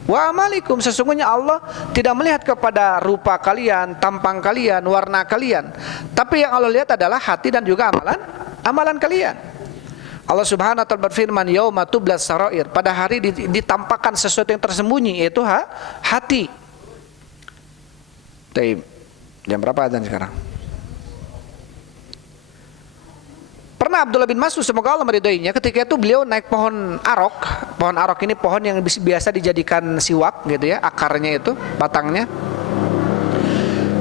wa amalikum." Sesungguhnya Allah tidak melihat kepada rupa kalian, tampang kalian, warna kalian, tapi yang Allah lihat adalah hati dan juga amalan kalian. Allah Subhanahu wa taala berfirman, "Yauma tublas sarair." Pada hari ditampakkan sesuatu yang tersembunyi, yaitu hati. Taib. Jam berapa adzan sekarang? Pernah Abdullah bin Mas'ud, semoga Allah meridhoinya, ketika itu beliau naik pohon arok. Pohon arok ini pohon yang biasa dijadikan siwak gitu ya, akarnya itu, batangnya.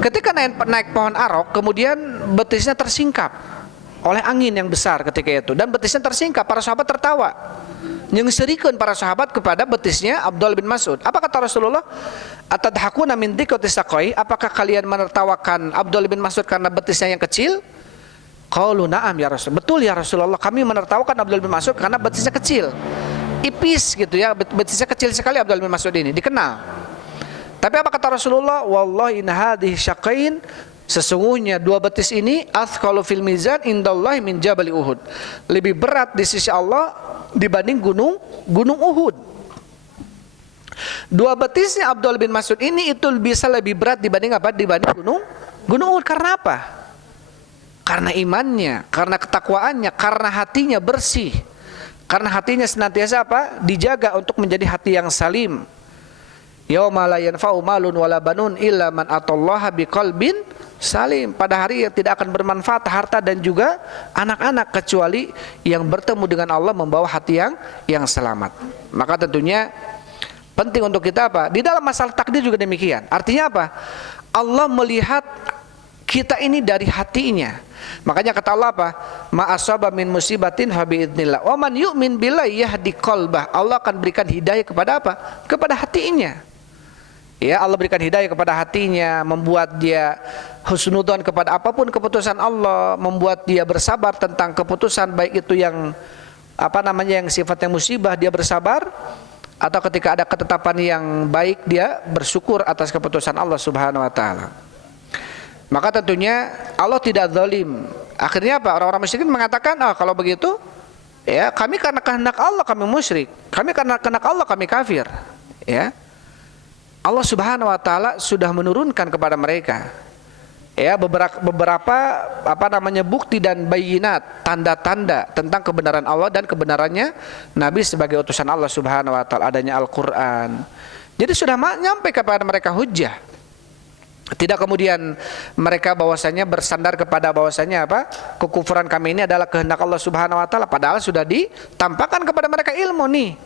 Ketika naik pohon arok, kemudian betisnya tersingkap oleh angin yang besar ketika itu, dan betisnya tersingkap. Para sahabat tertawa, nyengsirikeun para sahabat kepada betisnya Abdullah bin Mas'ud. Apa kata Rasulullah? Atadhakuna min dhiqatis saqai? Apakah kalian menertawakan Abdullah bin Mas'ud karena betisnya yang kecil? Qalu na'am ya Rasul. Betul ya Rasulullah, kami menertawakan Abdullah bin Mas'ud karena betisnya kecil, ipis gitu ya, betisnya kecil sekali Abdullah bin Mas'ud ini, dikenal. Tapi apa kata Rasulullah? Wallahi in hadhihi syaqain, sesungguhnya dua betis ini athqalu fil mizan indallahi min jabal Uhud, lebih berat di sisi Allah dibanding gunung Uhud. Dua betisnya Abdullah bin Mas'ud ini itu bisa lebih berat dibanding apa? Dibanding gunung Uhud. Karena apa? Karena imannya, karena ketakwaannya, karena hatinya bersih, karena hatinya senantiasa apa? Dijaga untuk menjadi hati yang salim. Yauma la yanfa'u malun wala banun illa man atallaha biqalbin salim. Pada hari yang tidak akan bermanfaat harta dan juga anak-anak kecuali yang bertemu dengan Allah membawa hati yang selamat. Maka tentunya penting untuk kita apa? Di dalam masalah takdir juga demikian. Artinya apa? Allah melihat kita ini dari hatinya. Makanya kata Allah apa? Ma asaba min musibatin fa biidznillah. Wa man yu'min billahi yahdi qalbah. Allah akan berikan hidayah kepada apa? Kepada hatinya. Ya, Allah berikan hidayah kepada hatinya, membuat dia husnudzon kepada apapun keputusan Allah, membuat dia bersabar tentang keputusan, baik itu yang yang sifatnya musibah dia bersabar, atau ketika ada ketetapan yang baik dia bersyukur atas keputusan Allah Subhanahu wa taala. Maka tentunya Allah tidak zalim. Akhirnya apa? Orang-orang musyrikin mengatakan, kalau begitu ya kami karena kehendak Allah kami musyrik, kami karena kehendak Allah kami kafir. Ya, Allah Subhanahu wa taala sudah menurunkan kepada mereka ya beberapa bukti dan bayinat, tanda-tanda tentang kebenaran Allah dan kebenarannya Nabi sebagai utusan Allah Subhanahu wa taala, adanya Al-Qur'an. Jadi sudah nyampe kepada mereka hujjah. Tidak kemudian mereka bahwasanya bersandar kepada bahwasanya kekufuran kami ini adalah kehendak Allah Subhanahu wa taala, padahal sudah ditampakkan kepada mereka ilmu nih.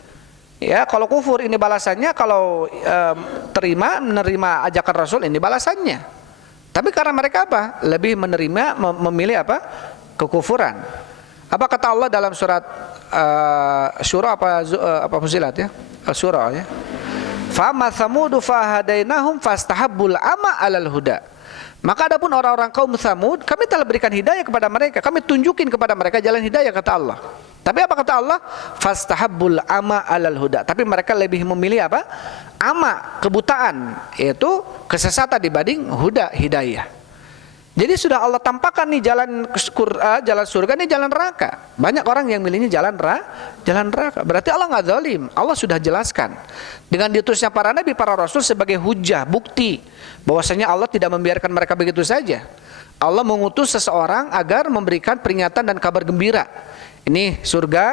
Ya, kalau kufur ini balasannya, kalau menerima ajakan Rasul ini balasannya. Tapi karena mereka lebih menerima, memilih kekufuran. Apa kata Allah dalam surat Syura Fusilat ya? Syura ya. Fama Tsamudu fahadainahum fastahabbul ama 'alal huda. Maka adapun orang-orang kaum Tsamud, kami telah berikan hidayah kepada mereka, kami tunjukin kepada mereka jalan hidayah, kata Allah. Tapi apa kata Allah? Fastahabbul ama 'alal huda. Tapi mereka lebih memilih apa? Ama, kebutaan, yaitu kesesatan dibanding huda, hidayah. Jadi sudah Allah tampakkan nih jalan surga, nih jalan neraka. Banyak orang yang milihnya jalan neraka. Berarti Allah nggak zalim. Allah sudah jelaskan. Dengan diutusnya para nabi, para rasul sebagai hujah, bukti bahwasanya Allah tidak membiarkan mereka begitu saja. Allah mengutus seseorang agar memberikan peringatan dan kabar gembira. Ini surga,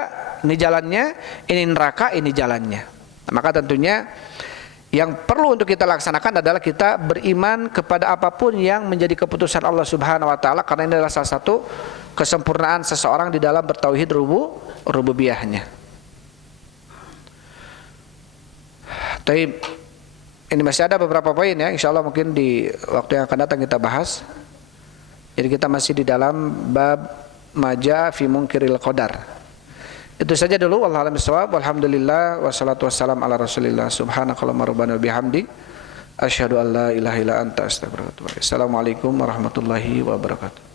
ini jalannya, ini neraka, ini jalannya. Maka tentunya yang perlu untuk kita laksanakan adalah kita beriman kepada apapun yang menjadi keputusan Allah Subhanahu wa taala, karena ini adalah salah satu kesempurnaan seseorang di dalam bertauhid rububiyahnya. Taib. Ini masih ada beberapa poin ya, insyaallah mungkin di waktu yang akan datang kita bahas. Jadi kita masih di dalam bab maja fi munkiril qadar. Itu saja dulu. Wallahu a'lam bishawab. Walhamdulillah wassalatu wassalam ala Rasulillah. Subhanakallahumma rabbana bihamdik asyhadu an la ilaha illa anta astaghfiruka wa atubu ilaik. Assalamualaikum warahmatullahi wabarakatuh.